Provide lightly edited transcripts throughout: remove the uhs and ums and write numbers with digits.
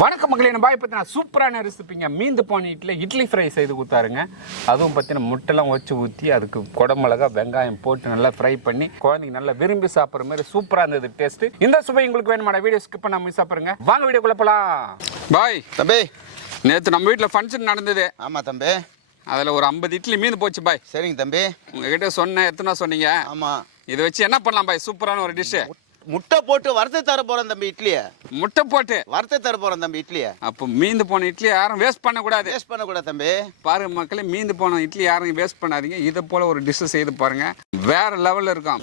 வணக்கம் மக்களே, நம்ம பாய் பார்த்தீங்கன்னா சூப்பரான ரெசிபிங்க. மீந்து போன இட்லி ஃப்ரை செய்து கொடுத்தாருங்க. அதுவும் பார்த்தீங்கன்னா முட்டைலாம் வச்சு ஊற்றி அதுக்கு குடமிளகா வெங்காயம் போட்டு நல்லா ஃப்ரை பண்ணி குழந்தைங்க நல்லா விரும்பி சாப்பிட்ற மாதிரி சூப்பராக இருந்தது டேஸ்ட். இந்த சுவை உங்களுக்கு வேணுமான வீடியோ ஸ்கிப் பண்ணாம சாப்பிடுங்க. வாங்க வீடியோக்குள்ள போலாம். பாய் தம்பி, நேற்று நம்ம வீட்டில் ஃபங்க்ஷன் நடந்தது. ஆமாம் தம்பி. அதில் ஒரு 50 இட்லி மீந்து போச்சு பாய். சரிங்க தம்பி. உங்ககிட்ட சொன்னேன், எத்தனை சொன்னீங்க? ஆமாம். இதை வச்சு என்ன பண்ணலாம் பாய்? சூப்பரான ஒரு டிஷ்ஷு. முட்டை போட்டு வறுத்து தர போகிறேன் தம்பி இட்லியை. முட்டை போட்டு வறுத்து தர போகிறேன் தம்பி இட்லியை. அப்போ மீந்து போன இட்லி யாரும் வேஸ்ட் பண்ணக்கூடாது. வேஸ்ட் பண்ணக்கூடாது தம்பி. பாருங்க மக்களே, மீந்து போன இட்லி யாரும் வேஸ்ட் பண்ணாதீங்க. இதை போல ஒரு டிஷ்ஷு செய்து பாருங்க, வேற லெவலில் இருக்கும்.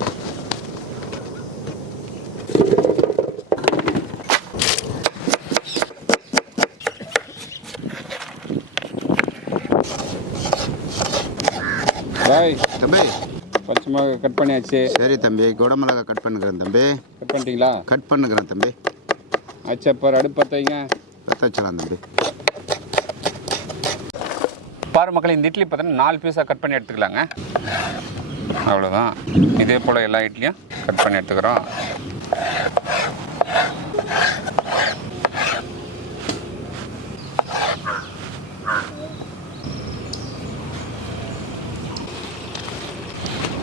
பாய் தம்பி, பச்சை மிளகா கட் பண்ணியாச்சு. சரி தம்பி, குடமிளகா கட் பண்ணுக்கிறேன் தம்பி. கட் பண்ணிட்டீங்களா? கட் பண்ணுக்கிறேன் தம்பி. அச்சப்பர் அடுப்பு பற்ற வைங்க. பற்ற வச்சிடலாம் தம்பி. பாரு மக்களே, இந்த இட்லி பார்த்தீங்கன்னா 4 பீஸாக கட் பண்ணி எடுத்துக்கலாங்க. அவ்வளோதான். இதே போல் எல்லா இட்லியும் கட் பண்ணி எடுத்துக்கிறோம்.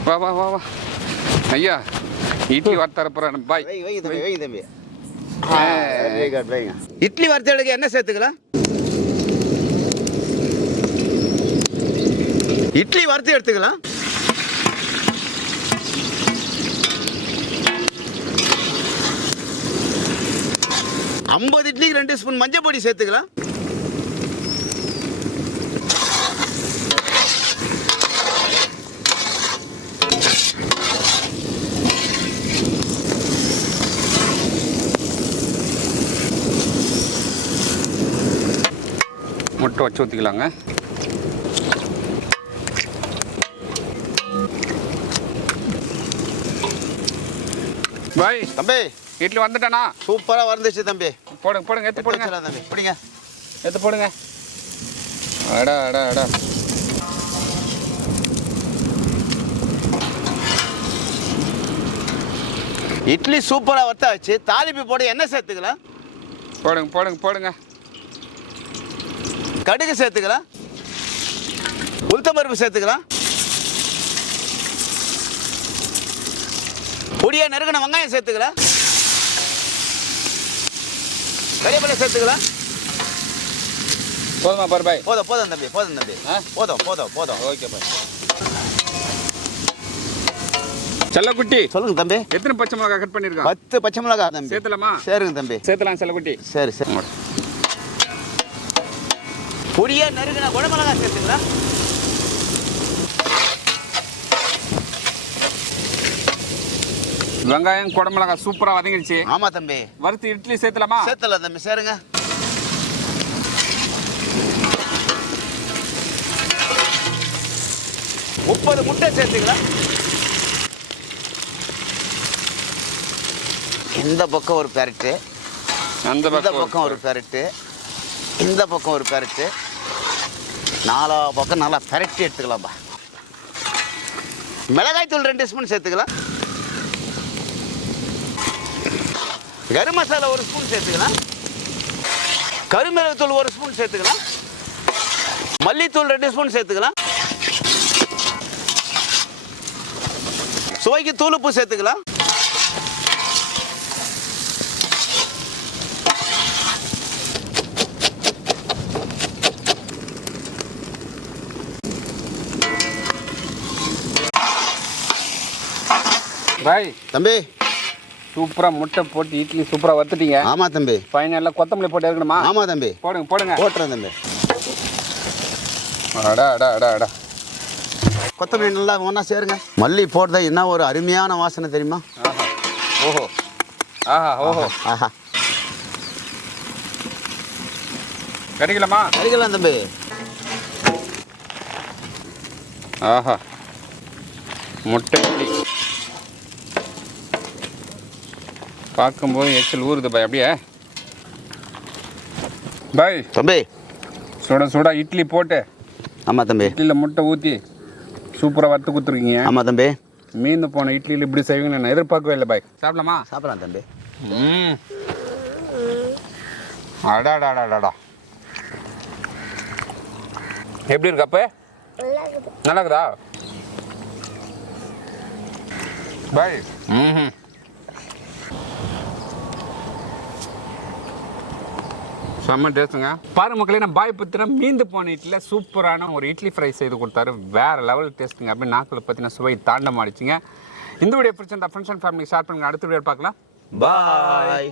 வா வா வா வா ஐயா, இட்லி வறுத்தரப்புறேன் பாய். வை தம்பி, வை தம்பி. இட்லி வறுத்து எடுக்க என்ன சேர்த்துக்கலாம்? இட்லி வறுத்து எடுத்துக்கலாம். ஐம்பது இட்லிக்கு 2 ஸ்பூன் மஞ்சள் பொடி சேர்த்துக்கலாம். முட்டை வச்சு ஊற்றிக்கலாங்க. பாய் தம்பி, இட்லி வந்துட்டானா? சூப்பராக வந்துச்சு தம்பி. போடுங்க போடுங்க, எடுத்து போடுங்க தம்பி. பிடிங்க, எடுத்து போடுங்க. அடா அடா அடா. இட்லி சூப்பராக வச்சாச்சு. தாளிப்பு போட எண்ணெய் சேர்த்துக்கலாம். போடுங்க போடுங்க போடுங்க. கடுகு சேர்த்துக்கலாம். உளுத்தம்பருப்பு சேர்த்துக்கலாம். பொடியா நறுக்கின வெங்காயம் சேர்த்துக்கலாம். கறிவேப்பிலை சேர்த்துக்கலாம். போதுமா பாரு பாய்? போதும் போதும் தம்பி, போதும் தம்பி. போதும் போதும் போதும். Okay bye. செல்லக்குட்டி சொல்லுங்க தம்பி. எத்தனை பச்சை மிளகாய் கட் பண்ணிருக்கோம்? 10 பச்சை மிளகாய் தம்பி. சேர்த்தலாமா? சரிங்க தம்பி, சேர்த்தலாம் செல்லக்குட்டி. சரி சரி. பொடியா நறுக்கின குடமிளகாய் சேர்த்துக்கலாம். வெங்காயம் குடமிளகாய் சூப்பரா வதங்கிடுச்சு. ஆமா தம்பி. வறுத்து இட்லி சேர்த்தலாமா? சேர்த்தலாம் தம்பி, சேருங்க. முப்பது முட்டை சேர்த்துக்கலாம். இந்த பக்கம் ஒரு பெரட்டு, அந்த பக்கம் ஒரு பெரட்டு, இந்த பக்கம் ஒரு பெரட்டு, 4 பக்கம் நல்லா பெரட்டி எடுத்துக்கலாம்பா. மிளகாய் தூள் 2 ஸ்பூன் சேர்த்துக்கலாம். கரம் மசாலா 1 ஸ்பூன் சேர்த்துக்கலாம். கருமிளகு தூள் 1 ஸ்பூன் சேர்த்துக்கலாம். மல்லித்தூள் 2 ஸ்பூன் சேர்த்துக்கலாம். சுவைக்கு தூளுப்பு சேர்த்துக்கலாம். பாய் தம்பி, சூப்பரா முட்டை போட்டு இட்லி சூப்பரா வறுத்துட்டீங்க. ஆமா தம்பி. ஃபைனலா கொத்தமல்லி போட்டு இருக்கணுமா? ஆமா தம்பி. போடுங்க போடுங்க. போட்டுறேன் தம்பி. அடா அடா அடா அடா. கொத்தமல்லி நல்லா ஒன்றா சேருங்க. மல்லி போடுறது என்ன ஒரு அருமையான வாசனை தெரியுமா? ஓஹோ ஆஹா ஓஹோ ஆஹா. கறிக்கலாமா? கறிக்கலாம் தம்பி. ஆஹா, முட்டை இட்லி பார்க்கும்போது எச்சல் ஊறுது பாய். அப்படியே பாய் தம்பி, சுட சுட இட்லி போட்டு. ஆமாம் தம்பி. இட்லியில் முட்டை ஊற்றி சூப்பராக வறுத்து கொடுத்துருக்கீங்க. ஆமாம் தம்பி. மீந்து போன இட்லியில் இப்படி செய்வீங்கன்னு நான் எதிர்பார்க்கவே இல்லை பாய். சாப்பிடலாமா? சாப்பிடலாம் தம்பி. அடாடாடாடாடா எப்படி இருக்கு அப்போ நல்லா இருக்குதா பாய் ம் செம்ம டேஸ்ட்டுங்க பாருங்க மக்களே நான் பாய் பற்றினா மீந்து போன இட்லியில் சூப்பரான ஒரு இட்லி ஃப்ரை செய்து கொடுத்தாரு வேறு லெவல் டேஸ்ட்டுங்க அப்படின்னு நாக்கில் பற்றின சுவை தாண்ட மாடிச்சிங்க இந்த வீடியோ பிடிச்சிருந்தா ஃப்ரெண்ட்ஸ் அண்ட் ஃபேமிலி ஷேர் பண்ணுங்க அடுத்த வீடியோ பார்க்கலாம் பாய்